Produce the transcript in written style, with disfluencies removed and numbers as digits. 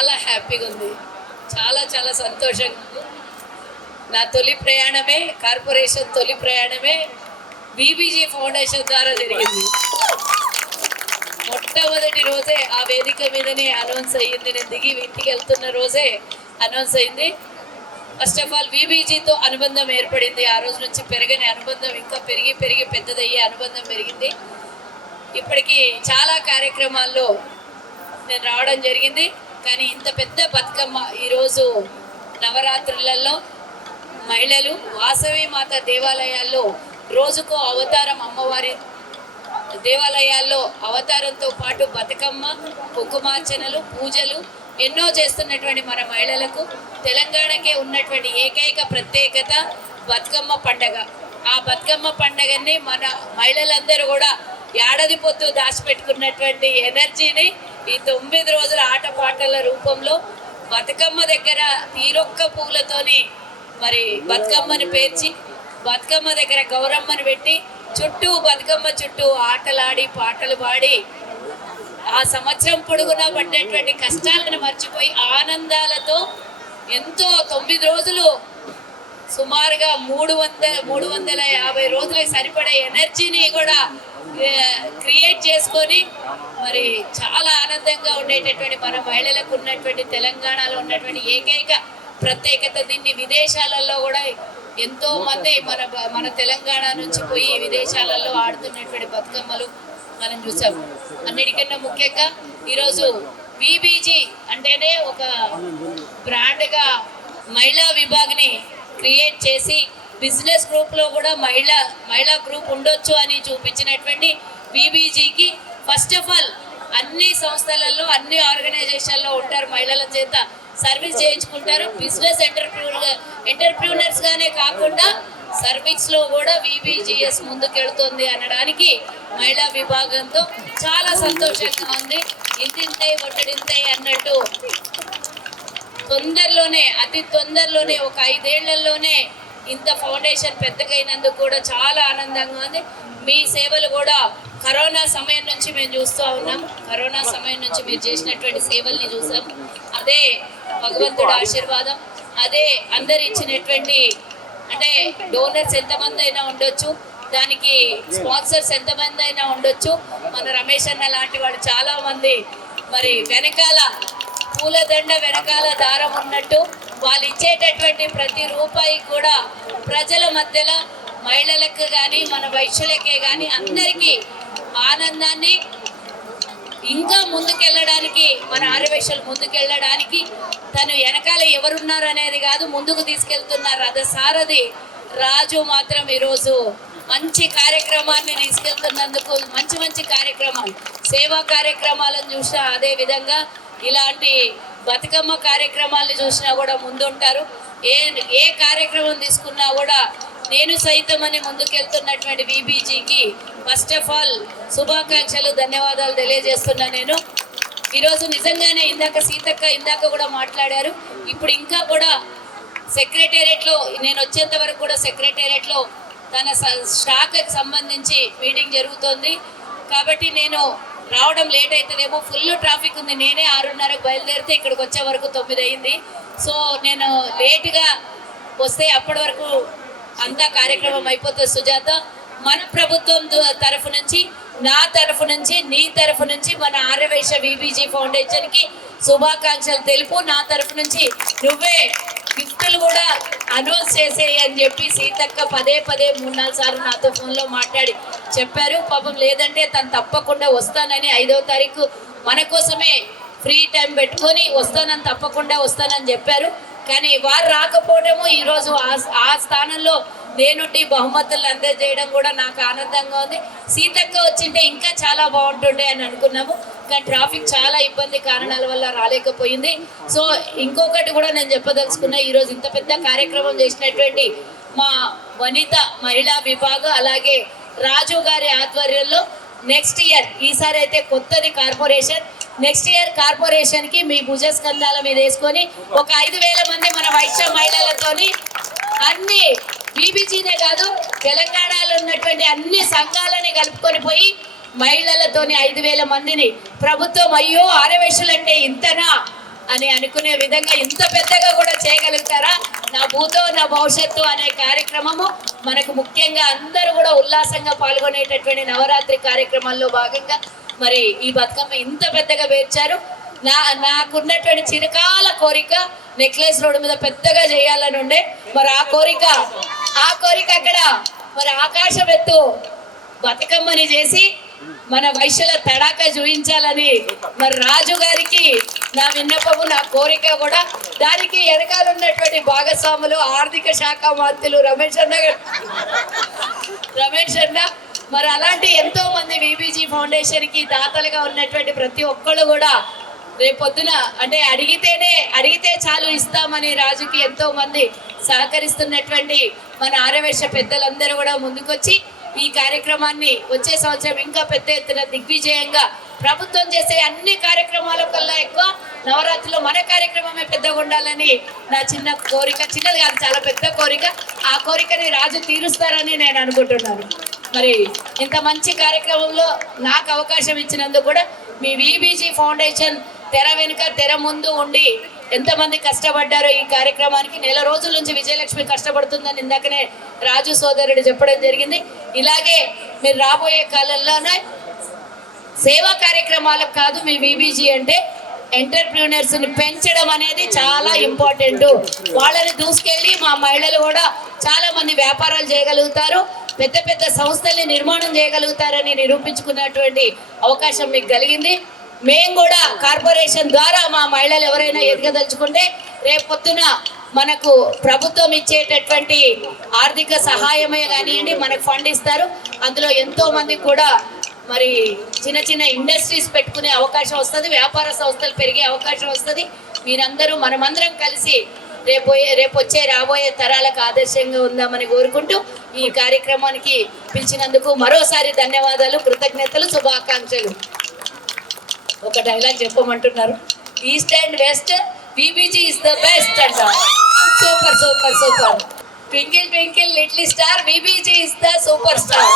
చాలా హ్యాపీగా ఉంది, చాలా చాలా సంతోషంగా ఉంది. నా తొలి ప్రయాణమే, కార్పొరేషన్ తొలి ప్రయాణమే బీబీజీ ఫౌండేషన్ ద్వారా జరిగింది. మొట్టమొదటి రోజే ఆ వేదిక మీదనే అనౌన్స్ అయ్యింది. నేను దిగి ఇంటికి వెళ్తున్న రోజే అనౌన్స్ అయింది. ఫస్ట్ ఆఫ్ ఆల్ బీబీజీతో అనుబంధం ఏర్పడింది. ఆ రోజు నుంచి పెరగని అనుబంధం ఇంకా పెరిగి పెరిగి పెద్దదయ్యే అనుబంధం పెరిగింది. ఇప్పటికీ చాలా కార్యక్రమాల్లో నేను రావడం జరిగింది. కానీ ఇంత పెద్ద బతుకమ్మ ఈరోజు నవరాత్రులలో మహిళలు వాసవి మాత దేవాలయాల్లో రోజుకో అవతారం, అమ్మవారి దేవాలయాల్లో అవతారంతో పాటు బతుకమ్మ, కుంకుమార్చనలు, పూజలు ఎన్నో చేస్తున్నటువంటి మన మహిళలకు తెలంగాణకే ఉన్నటువంటి ఏకైక ప్రత్యేకత బతుకమ్మ పండగ. ఆ బతుకమ్మ పండగని మన మహిళలందరూ కూడా ఏడాది పొద్దు దాచిపెట్టుకున్నటువంటి ఎనర్జీని ఈ 9 రోజుల ఆటపాటల రూపంలో బతుకమ్మ దగ్గర తీరొక్క పూలతోని మరి బతుకమ్మని పేర్చి, బతుకమ్మ దగ్గర గౌరమ్మని పెట్టి చుట్టూ బతుకమ్మ చుట్టూ ఆటలాడి పాటలు పాడి ఆ సంవత్సరం పొడుగునా పడ్డటువంటి కష్టాలను మర్చిపోయి ఆనందాలతో ఎంతో 9 రోజులు సుమారుగా 350 రోజులకు సరిపడే ఎనర్జీని కూడా క్రియేట్ చేసుకొని మరి చాలా ఆనందంగా ఉండేటటువంటి మన మహిళలకు ఉన్నటువంటి తెలంగాణలో ఉన్నటువంటి ఏకైక ప్రత్యేకత. దీన్ని విదేశాలలో కూడా ఎంతో మంది మన తెలంగాణ నుంచి పోయి విదేశాలలో ఆడుతున్నటువంటి బతుకమ్మలు మనం చూసాం. అన్నిటికన్నా ముఖ్యంగా ఈరోజు బీబీజీ అంటేనే ఒక బ్రాండ్గా మహిళా విభాగ్ని క్రియేట్ చేసి బిజినెస్ గ్రూప్లో కూడా మహిళా గ్రూప్ ఉండొచ్చు అని చూపించినటువంటి బీబీజీకి ఫస్ట్ ఆఫ్ ఆల్ అన్ని సంస్థలలో, అన్ని ఆర్గనైజేషన్లో ఉంటారు, మహిళల చేత సర్వీస్ చేయించుకుంటారు. బిజినెస్ ఎంటర్ప్రీనర్స్గానే కాకుండా సర్వీస్లో కూడా బీబీజీఎస్ ముందుకెళ్తుంది అనడానికి మహిళా విభాగంతో చాలా సంతోషంగా ఉంది. ఇంతింతై ఒట్టడింతై అన్నట్టు తొందరలోనే, అతి తొందరలోనే ఒక 5 ఏళ్లలోనే ఇంత ఫౌండేషన్ పెద్దగైనందుకు కూడా చాలా ఆనందంగా ఉంది. మీ సేవలు కూడా కరోనా సమయం నుంచి మేము చూస్తూ ఉన్నాం. కరోనా సమయం నుంచి మీరు చేసినటువంటి సేవల్ని చూసాం. అదే భగవంతుడి ఆశీర్వాదం, అదే అందరు ఇచ్చినటువంటి, అంటే డోనర్స్ ఎంతమంది అయినా ఉండొచ్చు, దానికి స్పాన్సర్స్ ఎంతమంది అయినా ఉండొచ్చు. మన రమేష్ అన్న లాంటి వాళ్ళు చాలామంది మరి వెనకాల పూలదండ వెనకాల దారం ఉన్నట్టు వాళ్ళు ఇచ్చేటటువంటి ప్రతి రూపాయి కూడా ప్రజల మధ్యలో మహిళలకు కానీ మన వైశ్యులకే కానీ అందరికీ ఆనందాన్ని, ఇంకా ముందుకెళ్ళడానికి, మన ఆర్యవైశ్యులు ముందుకెళ్ళడానికి తను వెనకాల ఎవరున్నారు అనేది కాదు, ముందుకు తీసుకెళ్తున్న రథసారథి రాజు మాత్రం ఈరోజు మంచి కార్యక్రమాన్ని తీసుకెళ్తున్నందుకు, మంచి మంచి కార్యక్రమాలు, సేవా కార్యక్రమాలను చూసినా, అదే విధంగా ఇలాంటి బతుకమ్మ కార్యక్రమాలను చూసినా కూడా ముందుంటారు. ఏ కార్యక్రమం తీసుకున్నా కూడా నేను సైతం అని ముందుకెళ్తున్నటువంటి బీబీజీకి ఫస్ట్ ఆఫ్ ఆల్ శుభాకాంక్షలు, ధన్యవాదాలు తెలియజేస్తున్నా. నేను ఈరోజు నిజంగానే ఇందాక కూడా మాట్లాడారు. ఇప్పుడు ఇంకా కూడా సెక్రటేరియట్లో నేను వచ్చేంత వరకు కూడా సెక్రటేరియట్లో తన శాఖకు సంబంధించి మీటింగ్ జరుగుతోంది. కాబట్టి నేను రావడం లేట్ అవుతుందేమో, ఫుల్ ట్రాఫిక్ ఉంది. నేనే 6:30కు బయలుదేరితే ఇక్కడికి వచ్చే వరకు 9 అయింది. సో నేను లేటుగా వస్తే అప్పటి వరకు అంతా కార్యక్రమం అయిపోతుంది. సుజాత, మన ప్రభుత్వం తరఫు నుంచి, నా తరఫు నుంచి, నీ తరఫు నుంచి మన ఆర్యవైశ్య బీబీజీ ఫౌండేషన్కి శుభాకాంక్షలు తెలుపు. నా తరఫు నుంచి నువ్వే గిఫ్టులు కూడా అనౌన్స్ చేసేయి అని చెప్పి సీతక్క పదే 3-4 సార్లు నాతో ఫోన్లో మాట్లాడి చెప్పారు. పాపం లేదంటే తను తప్పకుండా వస్తానని 5వ తారీఖు మన కోసమే ఫ్రీ టైం పెట్టుకొని తప్పకుండా వస్తానని చెప్పారు. కానీ వారు రాకపోవడము ఈరోజు ఆ స్థానంలో నేనుండి బహుమతులు అందజేయడం కూడా నాకు ఆనందంగా ఉంది. సీతక్క వచ్చింటే ఇంకా చాలా బాగుంటుండే అని అనుకున్నాము. కానీ ట్రాఫిక్ చాలా ఇబ్బంది కారణాల వల్ల రాలేకపోయింది. సో ఇంకొకటి కూడా నేను చెప్పదలుచుకున్నా, ఈరోజు ఇంత పెద్ద కార్యక్రమం చేసినటువంటి మా వనిత మహిళా విభాగం, అలాగే రాజు గారి ఆధ్వర్యంలో నెక్స్ట్ ఇయర్, ఈసారి అయితే కొత్తది కార్పొరేషన్, నెక్స్ట్ ఇయర్ కార్పొరేషన్కి మీ భుజస్కంధాల మీద వేసుకొని ఒక 5,000 మంది మన వైశ్య మహిళలతోని, అన్ని బీబీజీనే కాదు తెలంగాణలో ఉన్నటువంటి అన్ని సంఘాలని కలుపుకొని పోయి మహిళలతోని 5,000 మందిని ప్రభుత్వం అయ్యో ఆర్యవైశ్యులంటే ఇంతనా అని అనుకునే విధంగా ఇంత పెద్దగా కూడా చేయగలుగుతారా? నా భూతో నా భవిష్యత్తు అనే కార్యక్రమము మనకు ముఖ్యంగా అందరూ కూడా ఉల్లాసంగా పాల్గొనేటటువంటి నవరాత్రి కార్యక్రమాల్లో భాగంగా మరి ఈ బతుకమ్మ ఇంత పెద్దగా పేర్చారు. నాకున్నటువంటి చిరకాల కోరిక నెక్లెస్ రోడ్డు మీద పెద్దగా చేయాలని ఉండే. మరి ఆ కోరిక అక్కడ మరి ఆకాశం ఎత్తు బతుకమ్మని చేసి మన వైశ్యుల తడాక చూపించాలని మరి రాజు గారికి నా విన్నపము, నా కోరిక కూడా. దానికి వెనకాల ఉన్నటువంటి భాగస్వాములు ఆర్థిక శాఖ మంత్రులు రమేష్ అన్న మరి అలాంటి ఎంతో మంది విబిజి ఫౌండేషన్ కి దాతలుగా ఉన్నటువంటి ప్రతి ఒక్కళ్ళు కూడా రేపొద్దున అంటే అడిగితే చాలు ఇస్తామని రాజుకి ఎంతో మంది సహకరిస్తున్నటువంటి మన ఆర్యవైశ్య పెద్దలందరూ కూడా ముందుకొచ్చి ఈ కార్యక్రమాన్ని వచ్చే సంవత్సరం ఇంకా పెద్ద ఎత్తున దిగ్విజయంగా ప్రభుత్వం చేసే అన్ని కార్యక్రమాల కల్లా ఎక్కువ నవరాత్రిలో మన కార్యక్రమమే పెద్దగా ఉండాలని నా చిన్న కోరిక. చిన్నది కాదు, చాలా పెద్ద కోరిక. ఆ కోరికని రాజు తీరుస్తారని నేను అనుకుంటున్నాను. మరి ఇంత మంచి కార్యక్రమంలో నాకు అవకాశం ఇచ్చినందుకు కూడా మీ విబిజి ఫౌండేషన్ తెర వెనుక తెర ముందు ఉండి ఎంతమంది కష్టపడ్డారో ఈ కార్యక్రమానికి. నెల రోజుల నుంచి విజయలక్ష్మి కష్టపడుతుందని ఇందాకనే రాజు సోదరుడు చెప్పడం జరిగింది. ఇలాగే మీరు రాబోయే కాలంలోనే సేవా కార్యక్రమాలకు కాదు, మీ విబిజి అంటే ఎంటర్ప్రీనర్స్ ని పెంచడం అనేది చాలా ఇంపార్టెంట్. వాళ్ళని దూసుకెళ్ళి మా మహిళలు కూడా చాలా మంది వ్యాపారాలు చేయగలుగుతారు, పెద్ద పెద్ద సంస్థల్ని నిర్మాణం చేయగలుగుతారని నిరూపించుకున్నటువంటి అవకాశం మీకు కలిగింది. మేము కూడా కార్పొరేషన్ ద్వారా మా మహిళలు ఎవరైనా ఎదగదలుచుకుంటే రేపొద్దున మనకు ప్రభుత్వం ఇచ్చేటటువంటి ఆర్థిక సహాయమే కానివ్వండి, మనకు ఫండ్ ఇస్తారు. అందులో ఎంతో మందికి కూడా మరి చిన్న చిన్న ఇండస్ట్రీస్ పెట్టుకునే అవకాశం వస్తుంది, వ్యాపార సంస్థలు పెరిగే అవకాశం వస్తుంది. మీరందరూ మనమందరం కలిసి రాబోయే తరాలకు ఆదర్శంగా ఉందామని కోరుకుంటూ ఈ కార్యక్రమానికి పిలిచినందుకు మరోసారి ధన్యవాదాలు, కృతజ్ఞతలు, శుభాకాంక్షలు. ఒక డైలాగ్ చెప్పమంటున్నారు, east and west VBG is the best అంట. Super super super. Twinkle twinkle little star, VBG is the super star.